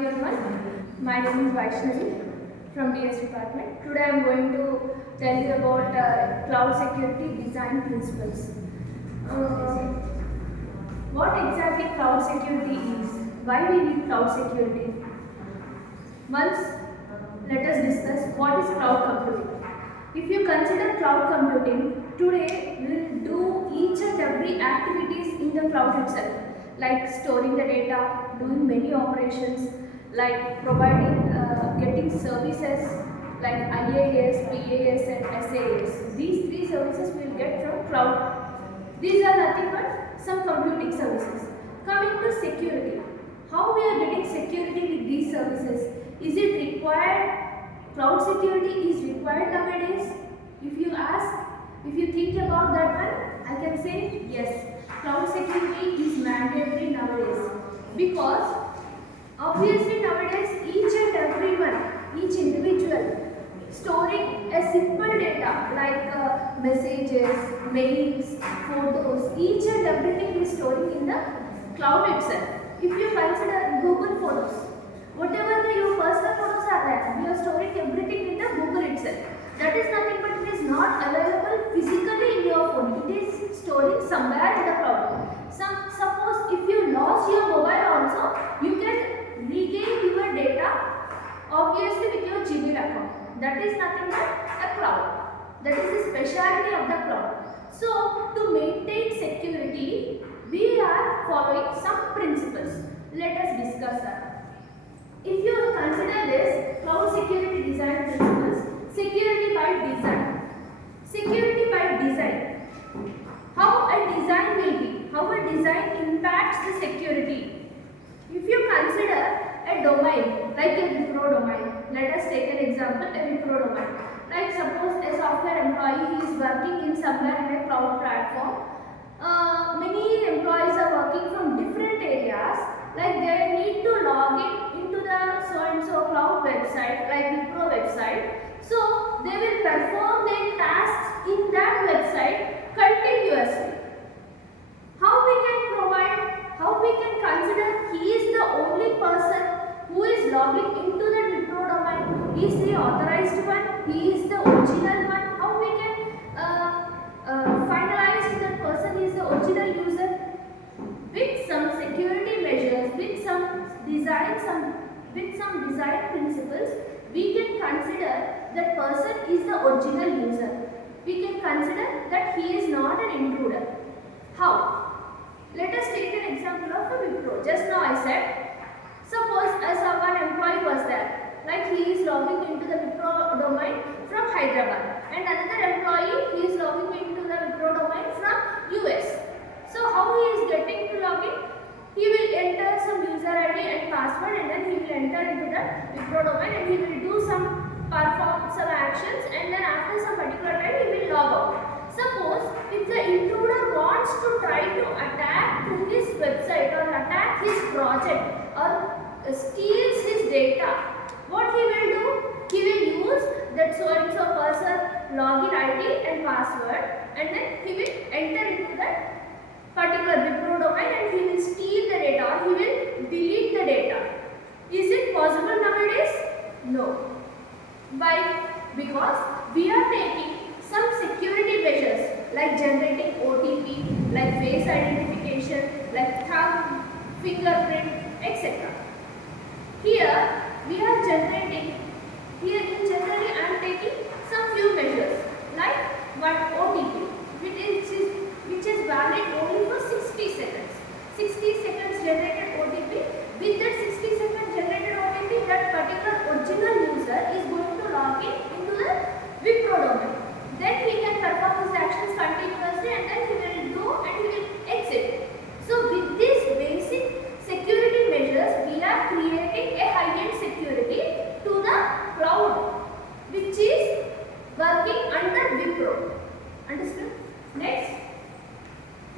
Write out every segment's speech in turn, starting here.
morning everyone. My name is Vaishnavi from DS department. Today I am going to tell you about cloud security design principles. What exactly cloud security is? Why we need cloud security? Once let us discuss what is cloud computing. If you consider cloud computing, today we will do each and every activities in the cloud itself, like storing the data, doing many operations, like providing, getting services like IaaS, PaaS and SaaS. These three services we will get from cloud. These are nothing but some computing services. Coming to security, how we are getting security with these services? Is it required? Cloud security is required nowadays? If you ask, if you think about that one, I can say yes. Cloud security is mandatory nowadays because obviously nowadays each and everyone, each individual storing a simple data like messages, mails, photos, each and everything is storing in the cloud itself. If you consider Google Photos, whatever your personal photos are there, we are storing everything in the Google itself. That is nothing but it is not available physically in your phone. It is storing somewhere in the cloud. Suppose if you lost your mobile also, you can regain your data obviously with your Gmail account. That is nothing but a cloud. That is the speciality of the cloud. So to maintain security, we are following some principles. Let us discuss that. If you consider this cloud security design principles, security by design. Security by design. How a design will be, how a design impacts the security. If you consider a domain like a Wipro domain, let us take an example, a Wipro domain. Like suppose a software employee is working in somewhere in a cloud platform. Many employees are working from different areas, like they need to log into the so and so cloud website, like Wipro website. So they will perform their tasks in that website continuously. How we can provide, how we can consider he is the only person who is logging into the Wipro domain? Is he authorized one? He is the original one? How we can finalize that person is the original user? With some security measures, with some design principles, we can consider that person is the original user. We can consider that he is not an intruder. How? Let us take an example of a Wipro. Just now I said, suppose one employee was there, like he is logging into the Wipro domain from Hyderabad, and another employee he is logging into the Wipro domain from US. So how he is getting to log in? He will enter some user ID and password, and then he will enter into the Wipro domain and he will do perform some actions, and then after some particular time he will log out. Suppose if the intruder wants to try to attack to his website or attack his project or steals his data, what he will do? He will use that so and so person login ID and password, and then he will enter into that particular Wipro domain and he will steal the data or he will delete the data. Is it possible nowadays? No. Why? Because we are taking some security measures like generating OTP, like face identification, like thumb, fingerprint, etc. Here we are generating, generally I am taking some few measures like one OTP, which is valid only for 60 seconds. 60 seconds generated OTP. With that 60 seconds generated OTP, that particular original user is going to log into the Wipro domain. Then he can perform his actions continuously, and then he will go and he will exit. So with these basic security measures, we are creating a high-end security to the cloud, which is working under Wipro. Understood? Next,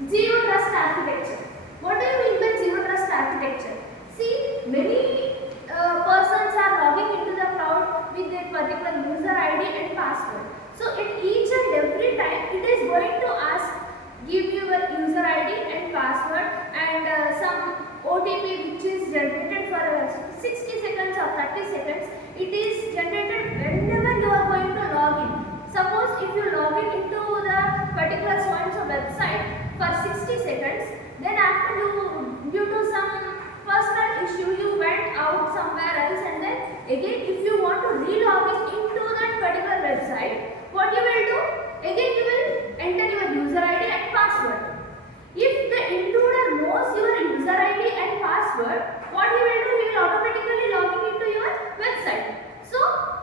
zero trust architecture. What do you mean by zero trust architecture? See, many persons are logging into the cloud with their particular user ID and password. So at each and every time it is going to ask, give your user ID and password and some OTP which is generated for 60 particular so and so website for 60 seconds. Then after due to some personal issue you went out somewhere else, and then again if you want to re-log into that particular website, what you will do? Again you will enter your user ID and password. If the intruder knows your user ID and password, what he will do? He will automatically log into your website. So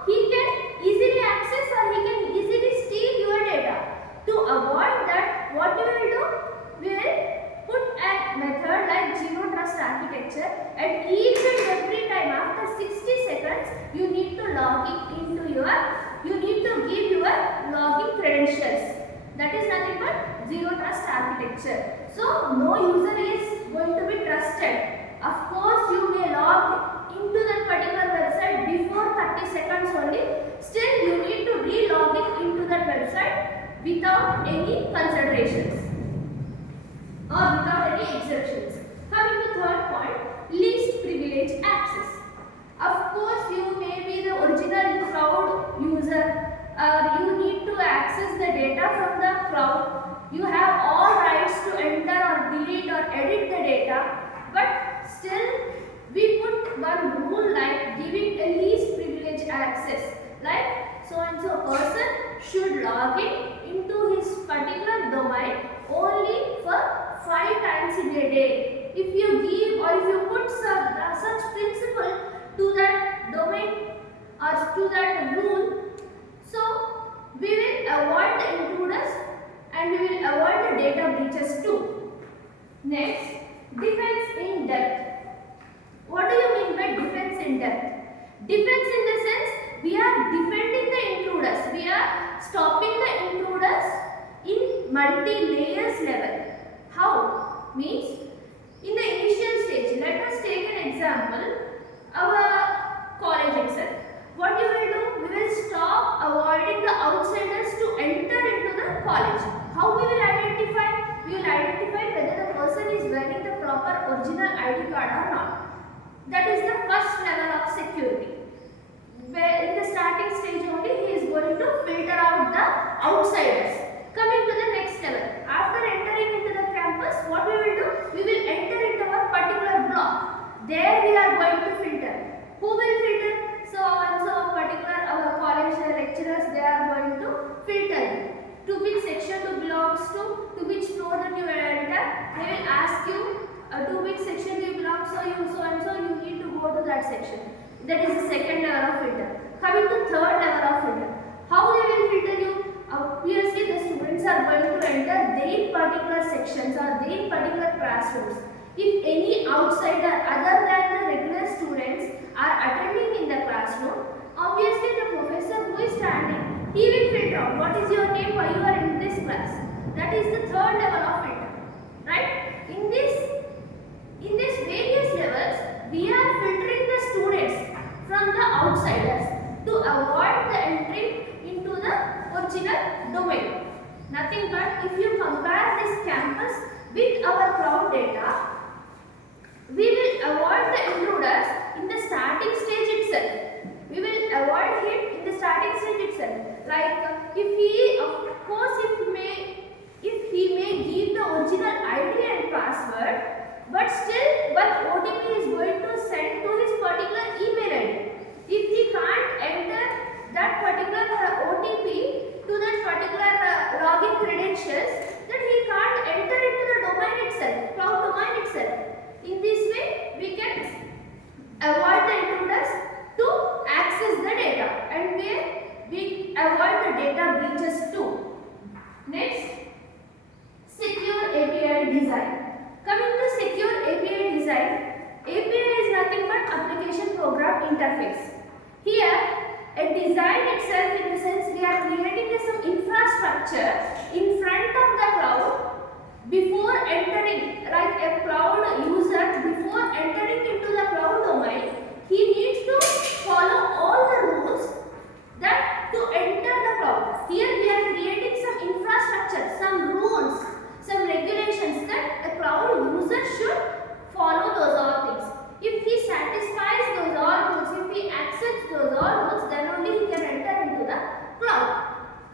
he can easily access or he can easily steal your data. To avoid that, what you will do? We will put a method like zero trust architecture, and each and every time after 60 seconds you need to give your login credentials. That is nothing but zero trust architecture. So no user is going to be trusted. Of course you may log into that particular website before 30 seconds only. Still you need to re-log into that website without any considerations or without any exceptions. Coming to third point, least privilege access. Of course you may be the original cloud user, you need to access the data from the cloud. You have all rights to enter or delete or edit the data, but still we put one rule like giving a least privilege access, like so and so person should log into his particular domain only for 5 times in a day. If you give or if you put such principle to that domain or to that rule, so we will avoid the intruders and we will avoid the data breaches too. Next, defense in depth. What do you mean by defense in depth? Defense in the sense we are defending the intruders. We are stopping the intruders in multi-layers level. How? Means in the initial stage, let us take an example, our college itself. What you will do? We will stop avoiding the outsiders to enter into the college. How we will identify? We will identify whether the person is wearing the proper original ID card or not. That is the first level of security. Where in the starting stage only he is going to filter out the outsiders. Coming to the next level. After entering into the campus, what we will do? We will enter into a particular block. There we are going to filter. Who will filter? So and so particular our college lecturers, they are going to filter you. To which section you belongs to which floor that you enter. They will ask you to which section you belong. So you need to go to that section. That is the second level of filter. Coming to third level of filter. How they will filter you? Obviously the students are going to enter their particular sections or their particular classrooms. If any outsider other than the regular students are attending in the classroom, obviously the professor who is standing, he will filter out what is your name, why you are in this class. That is the third level of filter. Right? In this various levels, we are filtering the students from the outsiders to avoid the entry into the original domain. Nothing but if you compare this campus with our cloud data, we will avoid the intruders in the starting stage itself. We will avoid him in the starting stage itself. Like if he, of course, if he may give the original ID and password, but still one OTP is going to send to his particular email ID. If he can't enter that particular OTP to that particular login credentials, then he can't enter into the domain itself, cloud domain itself. In this way, we can avoid the intruders to access the data, and we avoid the data breaches too. Next, secure API design. Coming to secure API design, API is nothing but application program interface. Here, a design itself, in the sense we are creating some infrastructure in front of the cloud before entering, like a cloud user before entering into the cloud domain,